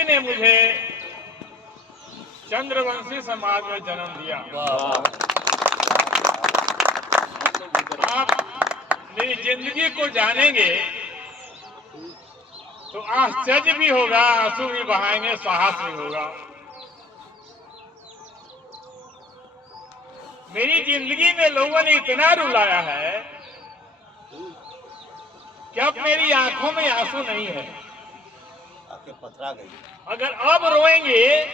प्रकृति ने मुझे चंद्रवंशी समाज में जन्म दिया। आप मेरी जिंदगी को जानेंगे तो आश्चर्य भी होगा, आंसू भी बहाएंगे, साहस भी होगा। मेरी जिंदगी में लोगों ने इतना रुलाया है कि अब मेरी आंखों में आंसू नहीं है, आंखें पथरा गई। अगर अब रोएंगे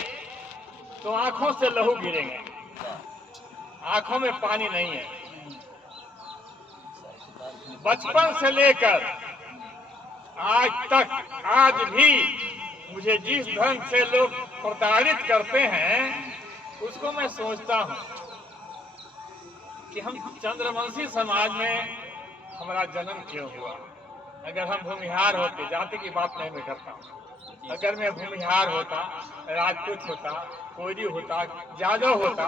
तो आंखों से लहू गिरेंगे, आंखों में पानी नहीं है। बचपन से लेकर आज तक, आज भी मुझे जिस ढंग से लोग प्रताड़ित करते हैं उसको मैं सोचता हूं कि हम चंद्रवंशी समाज में हमारा जन्म क्यों हुआ। अगर हम भूमिहार होते, जाति की बात नहीं मैं करता हूं, अगर मैं भूमिहार होता, राजपूत होता, कोयरी होता, यादव होता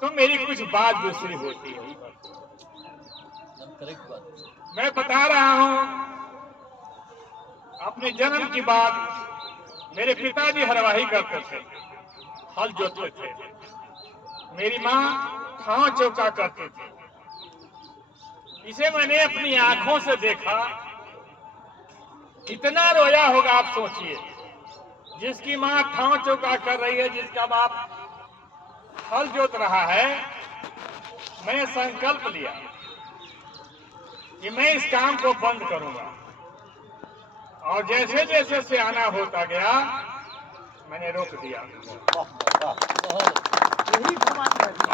तो मेरी कुछ बात दूसरी होती है। मैं बता रहा हूं अपने जन्म की बात। मेरे पिताजी हरवाही करते थे, हल जोतते थे। मेरी माँ खांव चौका करती थी। इसे मैंने अपनी आंखों से देखा। कितना रोया होगा आप सोचिए। जिसकी माँ खांव चौका कर रही है, जिसका बाप हल जोत रहा है, मैंने संकल्प लिया कि मैं इस काम को बंद करूंगा। और जैसे जैसे सियाना होता गया मैंने रोक दिया।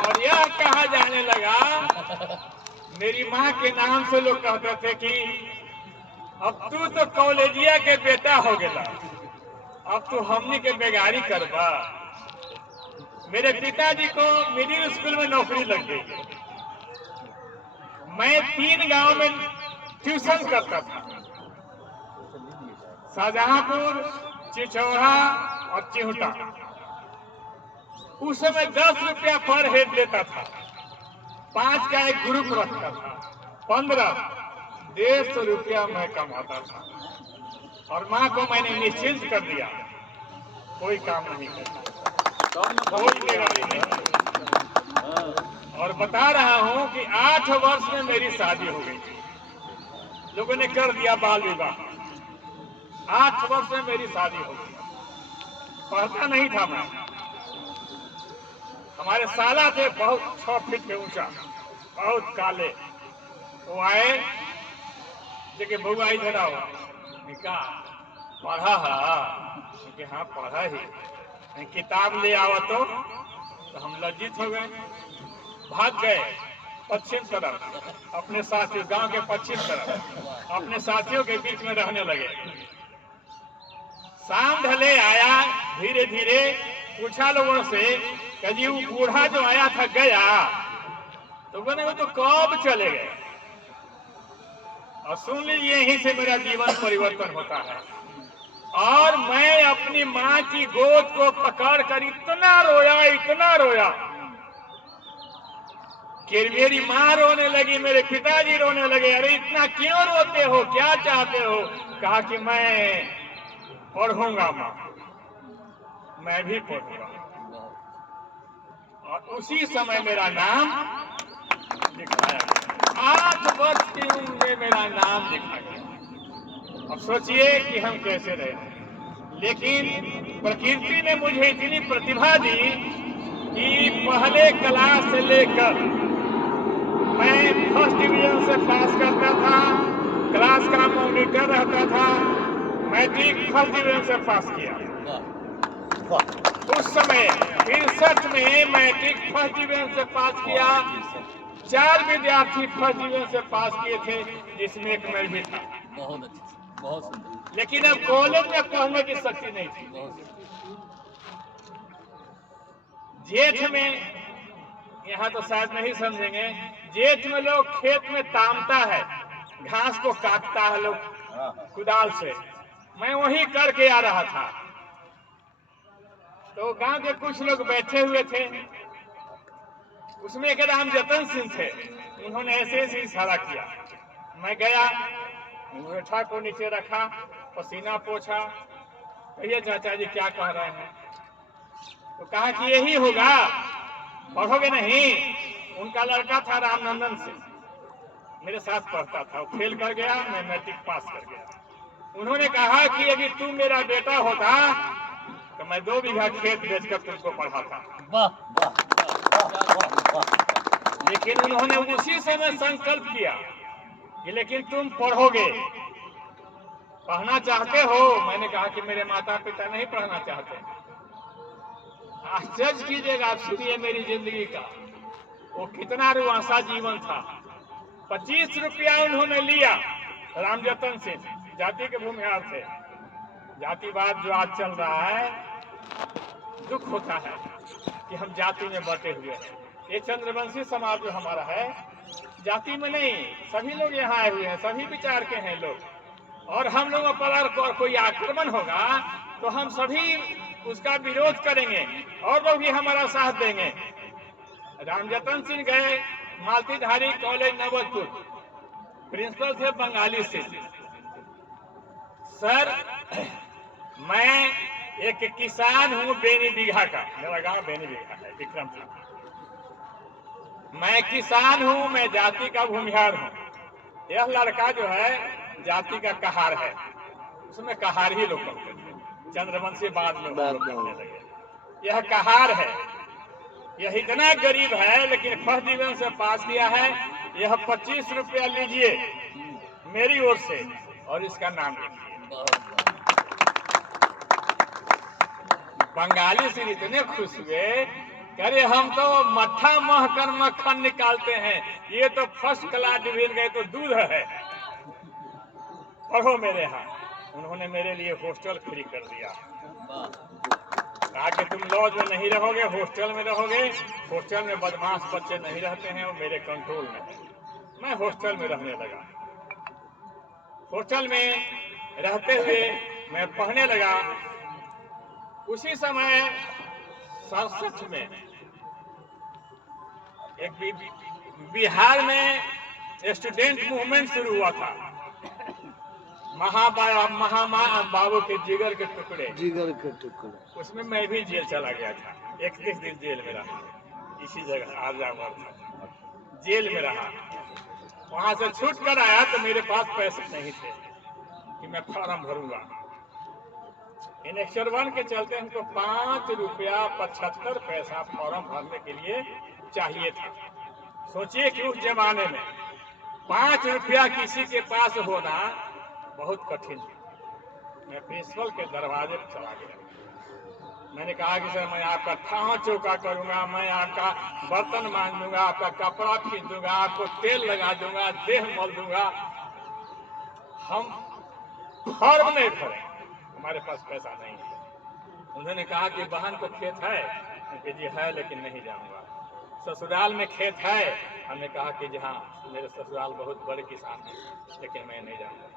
और यह कहा जाने लगा, मेरी माँ के नाम से लोग कहते थे कि अब तू तो कॉलेजिया के बेटा हो गया, अब तू हमनी के बेगारी करबा। मेरे पिताजी को मिडिल स्कूल में नौकरी लग गई। मैं 3 गांव में ट्यूशन करता था, शाहजहांपुर, चिचौड़ा और चिहुटा। उस समय 10 रुपया पर हेड लेता था। 5 का एक ग्रुप रखता था। 15-150 रुपया मैं कमाता था। और माँ को मैंने निश्चिंत कर दिया, कोई काम नहीं करता, कोई बेगारी नहीं। और बता रहा हूं कि 8 वर्ष में मेरी शादी हो गई। लोगों ने कर दिया बाल विवाह। 8 वर्ष में मेरी शादी हो गई। पढ़ता नहीं था मैं। हमारे साला थे, बहुत 6 फीट के ऊंचा, बहुत काले। वो आए, देखिए बउआ इधर आओ, निका पढ़ा है, हाँ पढ़ा ही, किताब ले आवा तो हम लज्जित हो गए, भाग गए पश्चिम तरफ, अपने साथियों, गांव के पश्चिम तरफ अपने साथियों के बीच में रहने लगे। शाम ढले आया, धीरे धीरे पूछा लोगों से कि जी वो बूढ़ा जो आया था गया? तो बोले वो तो कब चले गए। और सुन लीजिए, यहीं से मेरा जीवन परिवर्तन होता है। और मैं अपनी माँ की गोद को पकड़कर इतना रोया कि मेरी माँ रोने लगी, मेरे पिताजी रोने लगे। अरे इतना क्यों रोते हो, क्या चाहते हो? कहा कि मैं पढ़ूंगा माँ, मैं भी पढ़ूंगा। और उसी समय मेरा नाम लिखाया गया। 8 वर्ष की उम्र में मेरा नाम लिखा गया। अब सोचिए कि हम कैसे रहे। लेकिन प्रकृति ने मुझे इतनी प्रतिभा दी कि पहले क्लास से लेकर मैं फर्स्ट डिवीजन से पास करता था, क्लास का मॉनिटर रहता था। मैट्रिक फर्स्ट डिवीजन से पास किया। उस समय 63 में मैट्रिक फर्स्ट डिवीजन से पास किया। 4 विद्यार्थी फर्स्ट डिवीजन से पास किए थे, जिसमें एक मैं भी था। बहुत अच्छा, बहुत सुंदर। लेकिन अब कॉलेज में पढ़ने की शक्ति नहीं थी। जेठ में, यहाँ तो शायद नहीं समझेंगे, जेठ में लोग खेत में तामता है, घास को काटता है लोग कुदाल से। मैं वही करके आ रहा था। तो गांव के कुछ लोग बैठे हुए थे, उसमें एक राम जतन सिंह थे। उन्होंने ऐसे ऐसे इशारा किया। मैं गया, मुरेठा को नीचे रखा, पसीना पोछा, कहिए चाचा जी क्या कह रहे हैं? तो कहा कि यही होगा, पढ़ोगे नहीं? उनका लड़का था रामनंदन से, मेरे साथ पढ़ता था, वो फेल कर गया, मैं मैट्रिक पास कर गया। उन्होंने कहा कि यदि तू मेरा बेटा होता तो मैं 2 बीघा खेत बेचकर तुमको पढ़ाता। वाह लेकिन उन्होंने उसी समय संकल्प किया कि लेकिन तुम पढ़ोगे, पढ़ना चाहते हो? मैंने कहा कि मेरे माता पिता नहीं पढ़ना चाहते। आश्चर्य कीजिएगा, आप सुनिए मेरी जिंदगी का वो कितना रुआसा जीवन था। 25 रुपया उन्होंने लिया रामजतन से, जाति के भूमिहार थे। जातिवाद जो आज चल रहा है, दुख होता है कि हम जाति में बटे हुए हैं। ये चंद्रवंशी समाज जो हमारा है, जाति में नहीं, सभी लोग यहाँ आए हुए हैं, सभी विचार के हैं लोग। और हम लोगों पर अगर कोई आक्रमण होगा तो हम सभी उसका विरोध करेंगे और लोग भी हमारा साथ देंगे। रामजतन सिंह गए मालतीधारी कॉलेज नवलपुर, प्रिंसिपल थे बंगाली से। सर, मैं एक किसान हूँ बेनी बीघा का, मेरा गांव बेनी बीघा है, विक्रम था। मैं किसान हूँ, मैं जाति का भूमिहार हूँ। यह लड़का जो है जाति का कहार है, उसमें कहार ही लोग कहते थे, चंद्रवंशी बाद में कहने लगे। यह कहार है, यह इतना गरीब है लेकिन फर्स्ट डिवीजन से पास किया है। यह 25 रुपया लीजिए मेरी ओर से और इसका नाम लिखिए। बंगाली से इतने खुश हुए, अरे हम तो मट्ठा मह कर मक्खन निकालते हैं, ये तो फर्स्ट क्लास डिवीजन गए तो दूध है, पढ़ो मेरे यहाँ। उन्होंने मेरे लिए हॉस्टल फ्री कर दिया। कहा कि तुम लॉज में नहीं रहोगे, हॉस्टल में रहोगे। हॉस्टल में बदमाश बच्चे नहीं रहते हैं, वो मेरे कंट्रोल में है। मैं हॉस्टल में रहने लगा। हॉस्टल में रहते हुए मैं पढ़ने लगा। उसी समय 67 में एक बिहार में स्टूडेंट मूवमेंट शुरू हुआ था। बाबू के जिगर के टुकड़े, उसमें मैं भी जेल चला गया था। 31 दिन जेल में रहा, इसी जगह आजमगढ़ था, जेल में रहा। वहां से छूट कर आया तो मेरे पास पैसे नहीं थे कि मैं फॉर्म भरूंगा। इनेक्शन 1 के चलते हमको 5 रुपया 75 पैसा फॉर्म भरने के लिए चाहिए था। सोचिए कि उस जमाने में 5 रुपया किसी के पास होना बहुत कठिन है। मैं प्रिंसिपल के दरवाजे पर चला गया। मैंने कहा कि सर, मैं आपका ठाव चौका करूंगा, मैं आपका बर्तन मांज दूंगा, आपका कपड़ा खींच दूंगा, आपको तेल लगा दूंगा, देह मल दूंगा, हम फॉर्म नहीं भरे, हमारे पास पैसा नहीं है। उन्होंने कहा कि बहन को खेत है? कि जी है, लेकिन नहीं जाऊंगा। ससुराल में खेत है? हमने कहा कि जी हाँ, मेरे ससुराल बहुत बड़े किसान हैं, लेकिन मैं नहीं जाऊंगा।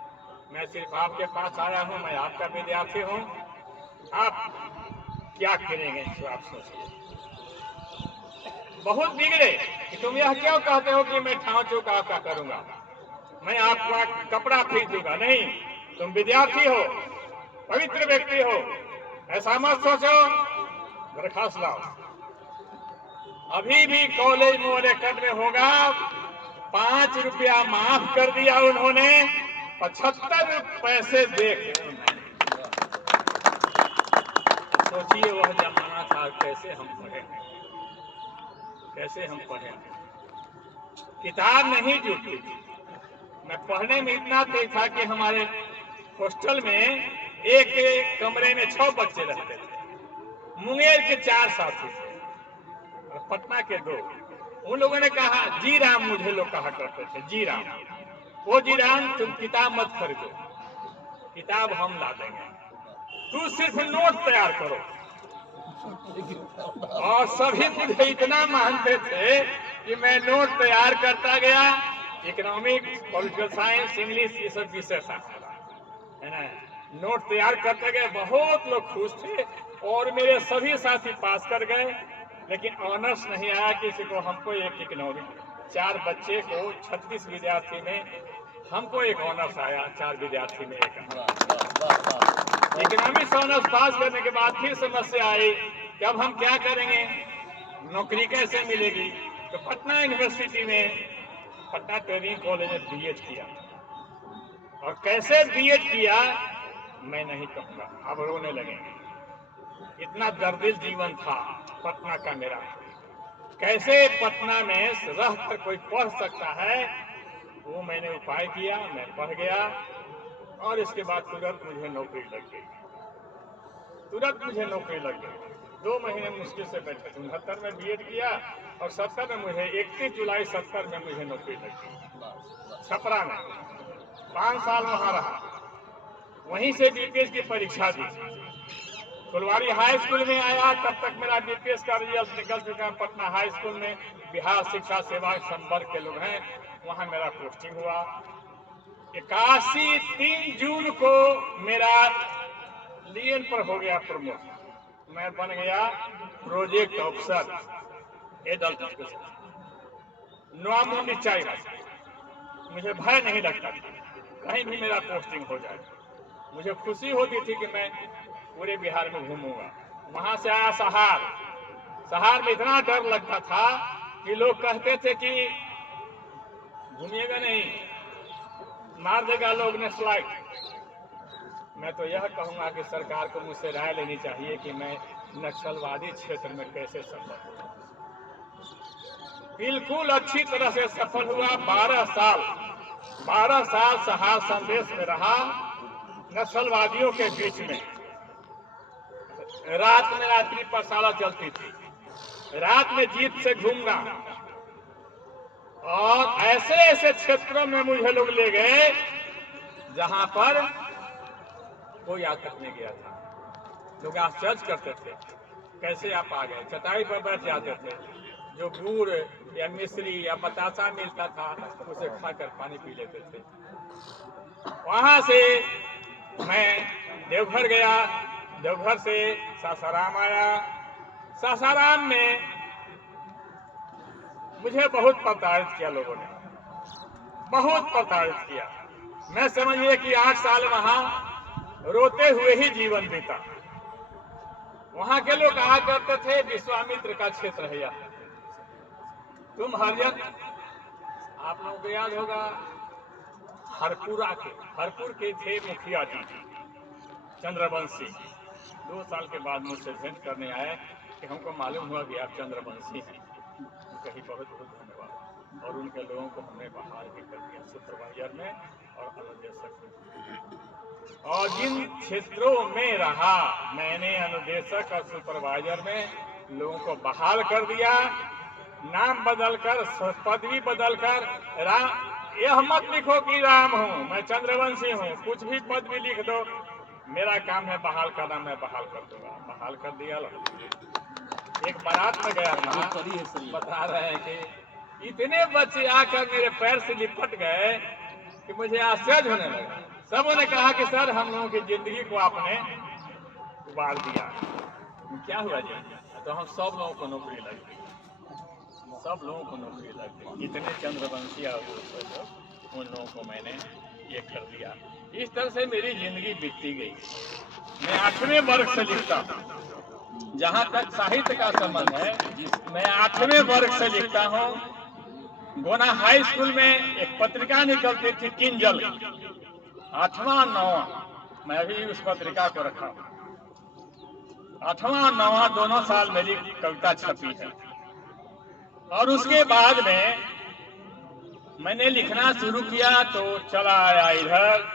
मैं सिर्फ आपके पास आया हूँ, मैं आपका विद्यार्थी हूँ, आप क्या करेंगे तो आप सोचिए। बहुत बिगड़े कि तुम यह क्यों कहते हो कि मैं ठाव चौका आपका करूंगा, मैं आपका कपड़ा खरीद दूंगा। नहीं, तुम विद्यार्थी हो, पवित्र व्यक्ति हो, ऐसा मत सोचो। दरखास्त लाओ। अभी भी कॉलेज में रिकॉर्ड में होगा, 5 रुपया माफ कर दिया उन्होंने, 75 पैसे दे के। सोचिए वह जमाना था, कैसे हम पढ़े, कैसे हम पढ़े। किताब नहीं जुटती थी। मैं पढ़ने में इतना तेज था कि हमारे हॉस्टल में एक कमरे में 6 बच्चे रहते थे। मुंगेर के 4 साथी थे और पटना के 2। उन लोगों ने कहा, जी राम, मुझे लोग कहा करते थे, जी राम, वो जी राम, तुम किताब मत खरीदो, किताब हम ला देंगे, तू सिर्फ नोट तैयार करो। और सभी मुझे इतना मानते थे कि मैं नोट तैयार करता गया। इकोनॉमिक्स, पॉलिटिकल साइंस, इंग्लिश, ये सब विषय था, है ना। नोट तैयार करते गए, बहुत लोग खुश थे और मेरे सभी साथी पास कर गए, लेकिन ऑनर्स नहीं आया किसी को। हमको एक इकोनॉमिक्स, 4 बच्चे को 36 विद्यार्थी में हमको एक ऑनर्स आया, 4 विद्यार्थी में एक। इकोनॉमिक्स ऑनर्स पास करने के बाद फिर समस्या आई कि अब हम क्या करेंगे, नौकरी कैसे मिलेगी। तो पटना यूनिवर्सिटी में, पटना ट्रेनिंग कॉलेज में बीएड किया। और कैसे बीएड किया मैं नहीं कहूँगा, अब रोने लगेंगे। इतना दर्दिल जीवन था पटना का मेरा। कैसे पटना में रहकर कोई पढ़ सकता है, वो मैंने उपाय किया। मैं पढ़ गया और इसके बाद तुरंत मुझे नौकरी लग गई। 2 महीने मुश्किल से बैठे। 69 में बीएड किया और 70 में मुझे 31 जुलाई 70 में मुझे नौकरी लग गई छपरा में। 5 साल वहां रहा। वहीं से बीपीएस की परीक्षा दी। फुलवारी हाई स्कूल में आया, तब तक मेरा बीपीएस का रिजल्ट निकल चुका। पटना हाई स्कूल में बिहार शिक्षा सेवा संवर्ग के लोग हैं, वहां मेरा पोस्टिंग हुआ। 3 जून को मेरा लीएन पर हो गया प्रमोशन। मैं बन गया project officer adult education Noamundi China. मुझे भय नहीं लगता था कहीं भी मेरा पोस्टिंग हो जाए। मुझे खुशी होती थी कि मैं पूरे बिहार में घूमूंगा। वहां से आया सहार में इतना डर लगता था कि लोग कहते थे कि घूमिएगा नहीं, मार देगा लोग ने स्लाइड। मैं तो यह कहूंगा कि सरकार को मुझसे राय लेनी चाहिए कि मैं नक्सलवादी क्षेत्र में कैसे सफल हुआ। बिल्कुल अच्छी तरह से सफल हुआ। 12 साल सहार संदेश में रहा, नक्सलवादियों के बीच में। रात में रात्रि पाठशाला चलती थी, रात में जीप से घूमना। और ऐसे ऐसे क्षेत्रों में मुझे लोग ले गए जहां पर कोई आज तक नहीं गया था। लोग आश्चर्य करते थे, कैसे आप आ गए। चटाई पर बैठ जाते थे, जो गुड़ या मिश्री या बतासा मिलता था उसे खाकर पानी पी लेते थे। वहां से मैं देवघर गया, देवघर से सासाराम आया। सासाराम में मुझे बहुत प्रताड़ित किया लोगों ने, बहुत प्रताड़ित किया। मैं समझिए कि 8 साल वहां रोते हुए ही जीवन बीता। वहां के लोग कहा करते थे विश्वामित्र का क्षेत्र है यह। तुम हरिजन, आप लोगों को याद होगा, हरपुर के थे मुखिया जी चंद्रवंशी। 2 साल के बाद मुझसे भेंट करने आए कि हमको मालूम हुआ कि आप चंद्रवंशी हैं। कहीं बहुत बहुत धन्यवाद। और उनके लोगों को हमने बहाल भी कर दिया सुपरवाइजर में और अनुदेशक में। और जिन क्षेत्रों में रहा मैंने अनुदेशक और सुपरवाइजर में लोगों को बहाल कर दिया। नाम बदलकर, पदवी बदलकर, यह मत लिखो कि राम हूं, मैं चंद्रवंशी हूं। कुछ भी पदवी लिख दो, मेरा काम है बहाल करना, मैं बहाल कर दूंगा। बहाल कर दिया। एक बारात में गया था, बता रहे हैं कि इतने बच्चे आकर मेरे पैर से लिपट गए कि मुझे आश्चर्य होने लगा। सबों ने कहा कि सर हम लोगों की जिंदगी को आपने उबाल दिया। क्या हुआ जी? तो हम सब लोगों को नौकरी लग गई, सब लोगों को नौकरी लग गई। इतने चंद्रवंशी उन लोगों को मैंने ये कर दिया। इस तरह से मेरी जिंदगी बीतती गई। मैं 8वें वर्ग से लिखता हूँ। जहाँ तक साहित्य का संबंध है, मैं 8वें वर्ग से लिखता हूँ। गोना हाई स्कूल में एक पत्रिका निकलती थी किंजल, 8वां 9वां। मैं भी उस पत्रिका को रखा हूँ। 8वां 9वां दोनों साल मेरी कविता छपी है। और उसके बाद में मैंने लिखना शुरू किया तो चला आया इधर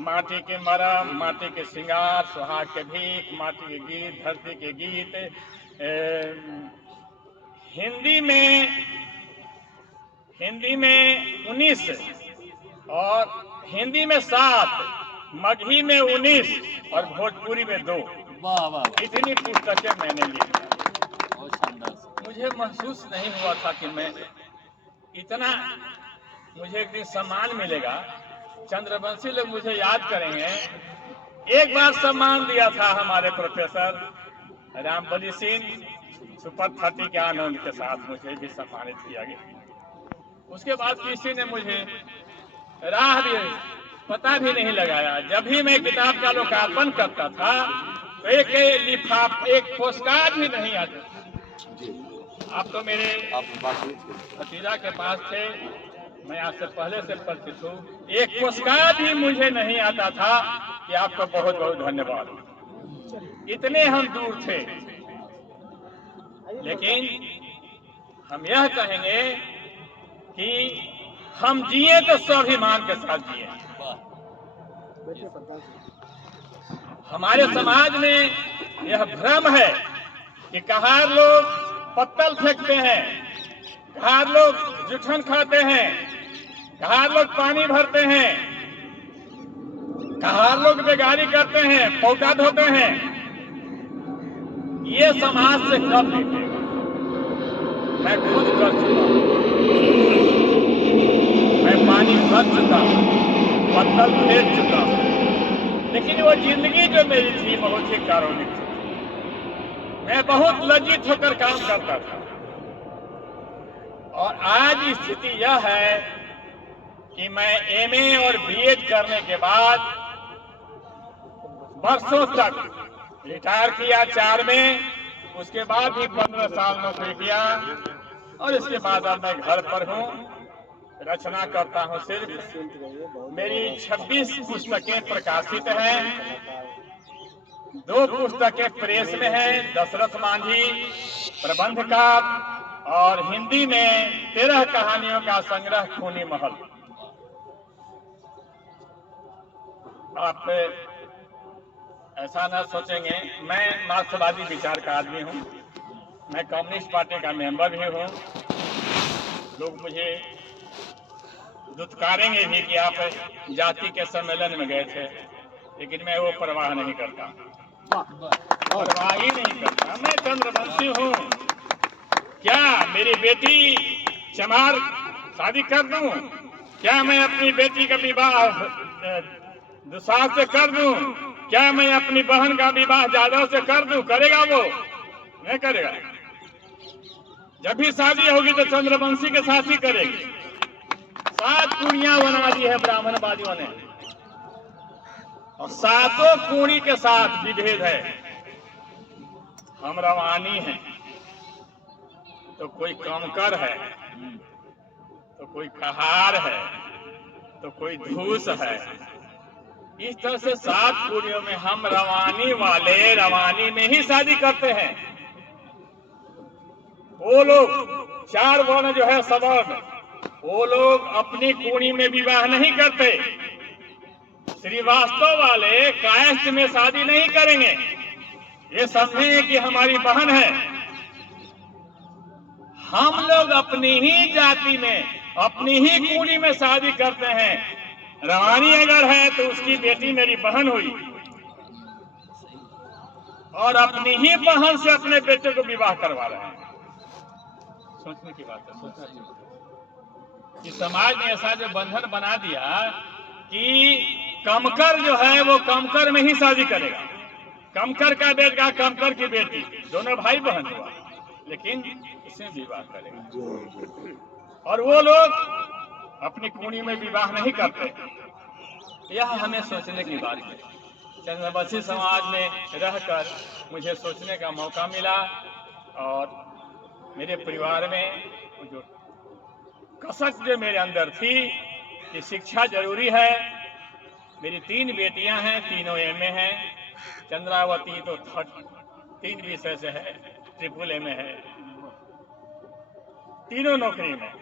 माटी के मरम, माटी के श्रृंगार, सुहाग के भीख, माटी के गीत, धरती के गीत। हिंदी में 19 और हिंदी में 7, मगही में 19 और भोजपुरी में 2। वाह वाह, इतनी पुस्तकें मैंने लिखी। बहुत शानदार। मुझे महसूस नहीं हुआ था कि मैं इतना, मुझे एक दिन सम्मान मिलेगा, चंद्रवंशी लोग मुझे याद करेंगे। एक बार सम्मान दिया था हमारे प्रोफेसर रामबली सिंह, सुपर 30 के आनंद के साथ मुझे भी सम्मानित किया गया। उसके बाद किसी ने मुझे राह दी पता भी नहीं लगाया। जब भी मैं किताब का लोकार्पण करता था तो एक पोस्टकार्ड भी नहीं आते। आप तो मेरे भतीजा के पास थे, मैं आपसे पहले से परिचित हूँ। एक पोस्टकार्ड भी मुझे नहीं आता था कि आपको बहुत बहुत धन्यवाद। इतने हम दूर थे। लेकिन हम यह कहेंगे कि हम जिए तो स्वाभिमान के साथ जिए। हमारे समाज में यह भ्रम है कि कहार लोग पत्तल फेंकते हैं, कहार लोग जुठन खाते हैं, कहार लोग पानी भरते हैं, कहार लोग बेगारी करते हैं, पौधा धोते हैं। ये समाज से कब निकलेगा? मैं खुद कर चुका हूं, मैं पानी भर चुका हूं, पत्तल फेंक चुका हूं, लेकिन वो जिंदगी जो मेरी थी बहुत ही कारुणिक थी। मैं बहुत लज्जित होकर काम करता था। और आज स्थिति यह है कि मैं एमए और बीएड करने के बाद वर्षों तक रिटायर किया 4 में, उसके बाद भी 15 साल नौकरी किया और इसके बाद अब मैं घर पर हूँ, रचना करता हूँ। सिर्फ मेरी 26 पुस्तकें प्रकाशित हैं, 2 पुस्तकें प्रेस में हैं, दशरथ मांझी प्रबंध का, और हिंदी में 13 कहानियों का संग्रह खूनी महल। आप ऐसा न सोचेंगे, मैं मार्क्सवादी विचार का आदमी हूँ, मैं कम्युनिस्ट पार्टी का मेंबर भी हूँ। लोग मुझे दुत्कारेंगे भी कि आप जाति के सम्मेलन में गए थे, लेकिन मैं वो परवाह नहीं करता, परवाह ही नहीं करता। मैं चंद्रवंशी हूँ। क्या मेरी बेटी चमार शादी कर दूं? क्या मैं अपनी बेटी का विवाह दुसाध से कर दूं? क्या मैं अपनी बहन का विवाह जादव से कर दूं? करेगा वो? नहीं करेगा। जब भी शादी होगी तो चंद्रवंशी के साथ ही करेगी। 7 कुड़ियां बना दी है ब्राह्मणवादियों ने, और 7 कुड़ी के साथ विभेद है। हम रवानी हैं, तो कोई कमकर है, तो कोई कहार है, तो कोई धूस है। इस तरह से 7 कुड़ियों में हम रवानी वाले रवानी में ही शादी करते हैं। वो लोग 4 वर्ण जो है सवर्ण, वो लोग अपनी कुड़ी में विवाह नहीं करते। श्रीवास्तव वाले कायस्थ में शादी नहीं करेंगे। ये समझेंगे कि हमारी बहन है। हम लोग अपनी ही जाति में अपनी ही कुड़ी में शादी करते हैं। रवानी अगर है तो उसकी बेटी मेरी बहन हुई, और अपनी ही बहन से अपने बेटे को विवाह करवा रहे हैं। सोचने की बात है। कि समाज ने ऐसा जो बंधन बना दिया कि कमकर जो है वो कमकर में ही शादी करेगा। कमकर का बेटा कमकर की बेटी, दोनों भाई बहन हुआ, लेकिन इसे विवाह करेगा। और वो लोग अपनी कुड़ी में विवाह नहीं करते। यह हमें सोचने की बात है। चंद्रवंशी समाज में रहकर मुझे सोचने का मौका मिला, और मेरे परिवार में जो कसक जो मेरे अंदर थी कि शिक्षा जरूरी है। मेरी 3 बेटियां हैं, तीनों एमए हैं। चंद्रावती तो 3 विषय से है, ट्रिपल एमए है, तीनों नौकरी में।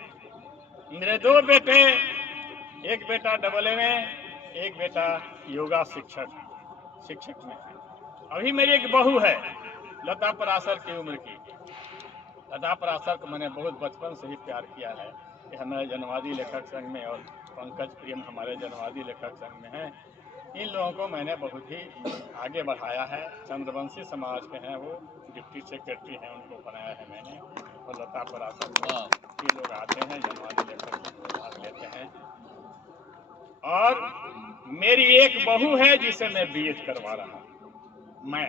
मेरे 2 बेटे, एक बेटा डबल एमए, एक बेटा योगा शिक्षक में। अभी मेरी एक बहू है, लता पराशर की उम्र की। लता पराशर को मैंने बहुत बचपन से ही प्यार किया है। कि हमारे जनवादी लेखक संघ में, और पंकज प्रियम हमारे जनवादी लेखक संघ में हैं। इन लोगों को मैंने बहुत ही आगे बढ़ाया है। चंद्रवंशी समाज के हैं, वो डिप्टी सेक्रेटरी हैं, उनको बनाया है मैंने। और लता पराशर के लोग आते हैं, जनवादी लेखक भाग लेते हैं। और मेरी एक बहू है जिसे मैं बीएड करवा रहा हूँ। मैं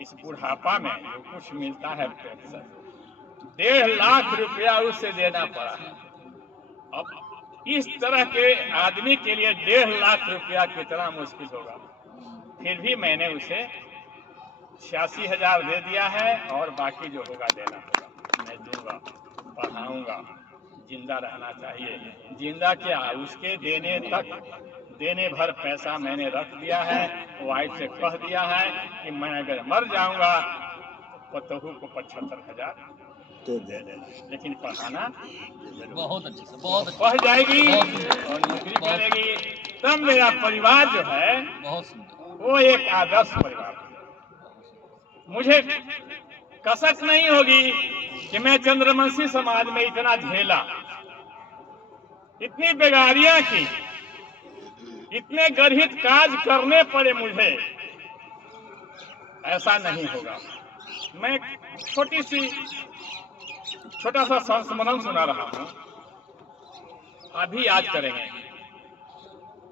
इस बुढ़ापा में जो कुछ मिलता है पेंशन, 1.5 लाख रुपया उससे देना पड़ा है। अब इस तरह के आदमी के लिए 1.5 लाख रुपया कितना मुश्किल होगा। फिर भी मैंने उसे 86,000 दे दिया है और बाकी जो होगा देना होगा, मैं दूंगा, पढ़ाऊंगा। जिंदा रहना चाहिए। जिंदा क्या, उसके देने भर पैसा मैंने रख दिया है। वाइफ से कह दिया है कि मैं अगर मर जाऊंगा तो पतोहू को 75,000 दे देना, लेकिन पढ़ाना बहुत अच्छे से, बहुत अच्छे पढ़ जाएगी बहुत और नौकरी करेगी, तब मेरा परिवार जो है बहुत सुंदर। वो एक आदर्श परिवार है। मुझे कसक नहीं होगी कि मैं चंद्रवंशी समाज में इतना झेला, इतनी बेगारियां की, इतने गर्हित काज करने पड़े मुझे। ऐसा नहीं होगा। मैं छोटा सा संस्मरण सुना रहा हूं, अभी याद करेंगे।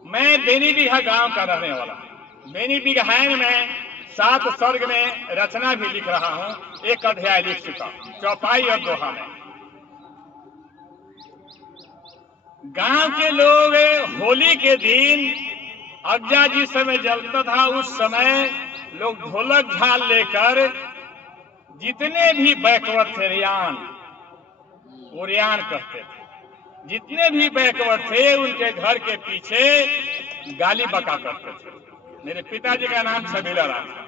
मैं बेनी बिघा गांव का रहने वाला, बेनी बिघान में 7 सर्ग में रचना भी लिख रहा हूं, 1 अध्याय लिख चुका, चौपाई और दोहा में। गांव के लोग होली के दिन अज्जा जिस समय जलता था, उस समय लोग ढोलक झाल लेकर जितने भी बैकवर्ड थे, ओरियान कहते थे, जितने भी बैकवर्ड थे उनके घर के पीछे गाली बका करते थे। मेरे पिताजी का नाम छबीला राम था,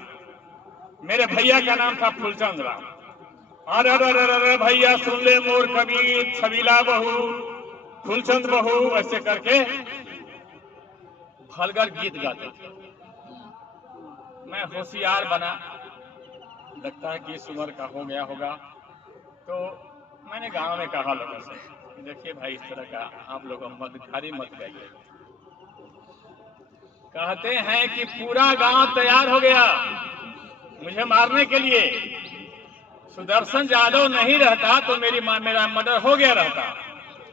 मेरे भैया का नाम था फूलचंद राम। अरे अरे भैया सुन ले मोर कबीर, छबीला बहू, फूलचंद बहू, ऐसे करके भलगर गीत गाते थे। मैं होशियार बना, लगता है कि इस उम्र का हो गया होगा, तो मैंने गांव में कहा लोगों से, देखिए भाई, इस तरह का आप लोग मदखारी मत गाइए। कहते हैं कि पूरा गांव तैयार हो गया मुझे मारने के लिए। सुदर्शन यादव नहीं रहता तो मेरा मर्डर हो गया रहता।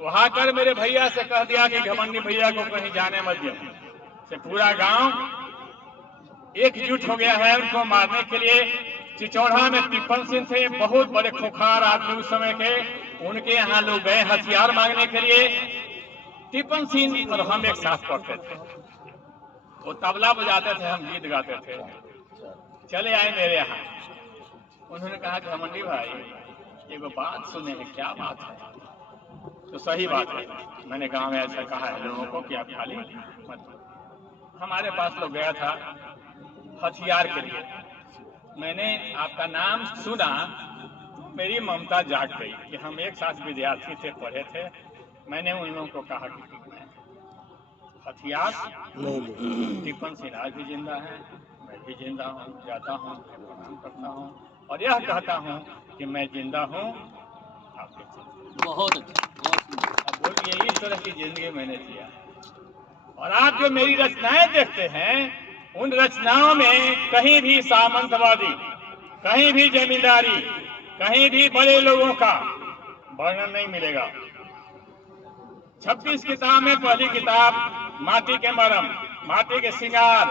वहां कर मेरे भैया से कह दिया कि घमंडी भैया को कहीं जाने मत दियो। से पूरा गांव एकजुट हो गया है उनको मारने के लिए। चिचौड़ा में टिप्पण सिंह थे, बहुत बड़े खुखार आदमी उस समय के, उनके यहाँ लोग गए हथियार मांगने के लिए। टिप्पण सिंह और हम एक साथ पढ़ते थे, वो तबला बजाते थे, हम गीत गाते थे। चले आए मेरे यहाँ, उन्होंने कहा कि घमंडी भाई एगो बात सुने हैं, क्या बात है? तो सही बात है, मैंने गांव में ऐसा कहा है लोगों को कि आप खाली मत। हमारे पास लोग गया था हथियार के लिए, मैंने आपका नाम सुना, मेरी ममता जाग गई कि हम एक साथ विद्यार्थी थे, पढ़े थे। मैंने उन लोगों को कहा कि हथियार टिप्पण सिंह आज भी जिंदा है, मैं भी जिंदा हूँ, जाता हूँ, प्रणाम करता हूँ और यह कहता हूँ कि मैं जिंदा हूँ, आपके बहुत अच्छा, बहुत सुंदर। अब बोलिए, इस तरह की जिंदगी मैंने जिया। और आप जो मेरी रचनाएं देखते हैं, उन रचनाओं में कहीं भी सामंतवादी, कहीं भी जमींदारी, कहीं भी बड़े लोगों का वर्णन नहीं मिलेगा। 26 किताब में पहली किताब माटी के मरम, माटी के सिंगार,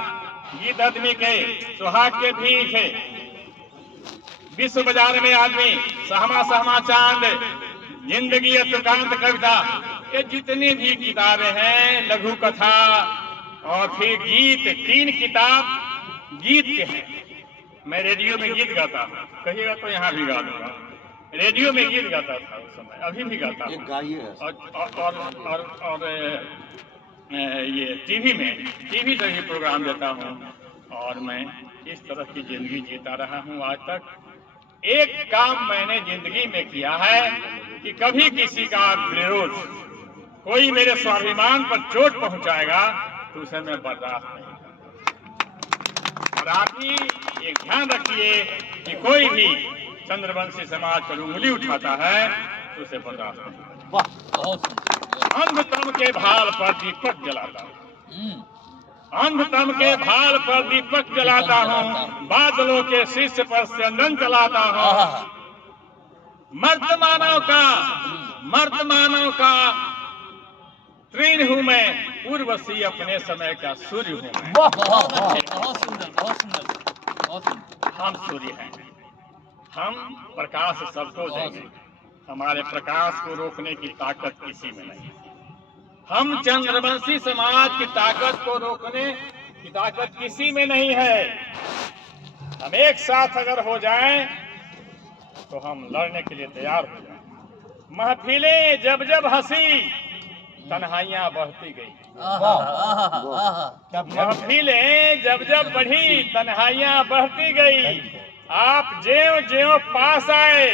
गीत आदमी के, सुहाग के भीख, विश्व बाजार में आदमी, सहमा सहमा चांद, जिंदगी अतुकांत कविता, ये जितनी भी किताबें हैं, लघु कथा और फिर गीत, 3 किताब गीत के हैं। मैं रेडियो में गीत गाता हूँ, कहिएगा तो यहाँ भी गा दूंगा। रेडियो में गीत गाता था उस समय, अभी भी गाता हूँ। और ये टीवी से भी प्रोग्राम देता हूँ। और मैं इस तरह की जिंदगी जीता रहा हूँ आज तक। एक काम मैंने जिंदगी में किया है कि कभी किसी का विरोध, कोई मेरे स्वाभिमान पर चोट पहुंचाएगा तो उसे मैं बर्दाश्त नहीं करूंगा। और आप ही एक ध्यान रखिए कि कोई भी चंद्रवंशी समाज पर उंगली उठाता है तो उसे बर्दाश्त नहीं करूंगा। बहुत सुंदर। अंधतम के भाल पर दीपक जलाता हूँ, अंधतम के भाल पर दीपक जलाता हूँ, बादलों के शीर्ष पर चंदन चलाता हूँ। मर्द मानव का तृण हूँ मैं, उर्वशी अपने समय का सूर्य हूँ मैं। बहुत अच्छे, बहुत सुंदर, बहुत सुंदर, बहुत सुंदर। हम सूर्य हैं, हम प्रकाश सबको देंगे, हमारे प्रकाश को रोकने की ताकत किसी में नहीं। हम चंद्रवंशी समाज की ताकत को रोकने की ताकत किसी में नहीं है। हम एक साथ अगर हो जाएं तो हम लड़ने के लिए तैयार हो जाएं। महफिलें जब जब हंसी तन्हाइयां बढ़ती गई। महफिलें जब जब बढ़ी तन्हाइयां बढ़ती गई। आप ज्यों ज्यों पास आए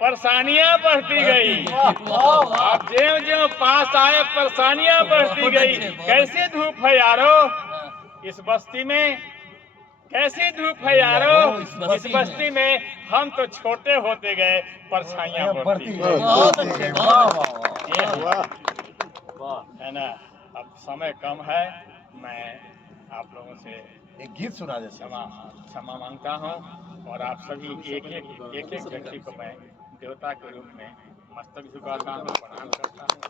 परेशानियां बढ़ती गई। आप ज्यों ज्यों पास आए परेशानियां बढ़ती गई। कैसी धूप है यारो इस बस्ती में, कैसी धूप है यारो इस बस्ती में। हम तो छोटे होते गए परछाइयां बढ़ती गई। बहुत अच्छे, है ना। अब समय कम है, मैं आप लोगों से एक गीत सुना दे। क्षमा मांगता हूँ और आप सभी एक एक व्यक्ति को मैं देवता के रूप में मस्तक झुकाता हूँ, प्रणाम करता हूँ।